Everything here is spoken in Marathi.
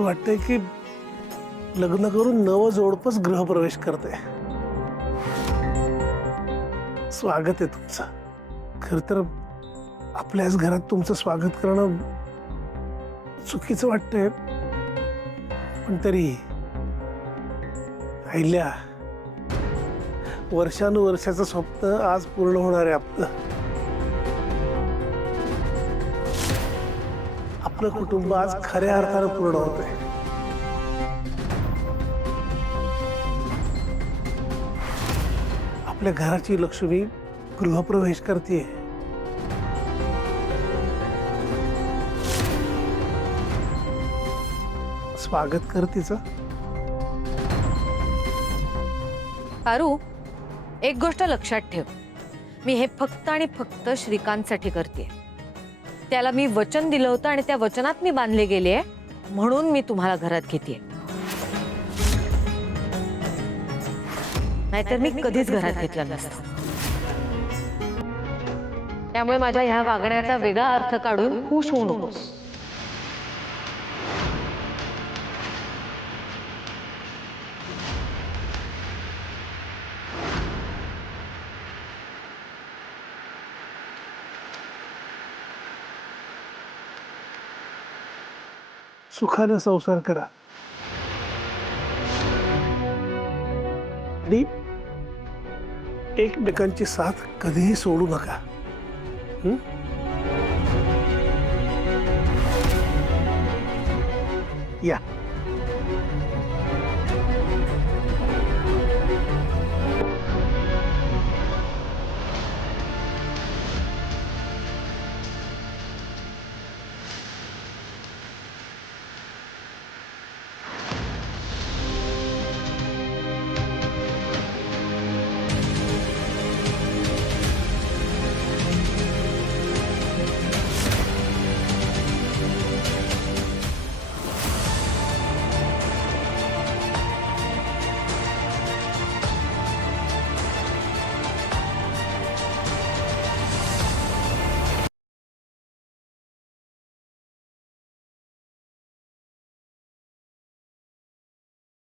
असं वाटतंय की लग्न करून नवं जोडपच गृहप्रवेश करते. स्वागत आहे तुमचं. खर तर आपल्याच घरात तुमचं स्वागत करणं चुकीचं वाटतंय, पण तरी अहिल्या, वर्षानुवर्षाचं स्वप्न आज पूर्ण होणार आहे आपलं. आपलं कुटुंब आज खऱ्या अर्थानं पूर्ण होतंय. आपल्या घराची लक्ष्मी गृहप्रवेश करते. स्वागत कर तिचं. पारू, एक गोष्ट लक्षात ठेव, मी हे फक्त आणि फक्त श्रीकांतसाठी करते. त्याला मी वचन दिलं होतं आणि त्या वचनात मी बांधले गेले, म्हणून मी तुम्हाला घरात घेते. नाहीतर मी कधीच घरात घेतलं नसतं. त्यामुळे माझ्या ह्या वागण्याचा वेगळा अर्थ काढून खुश होऊ नकोस. सुखाने संसार करा आणि एकमेकांची साथ कधीही सोडू नका. या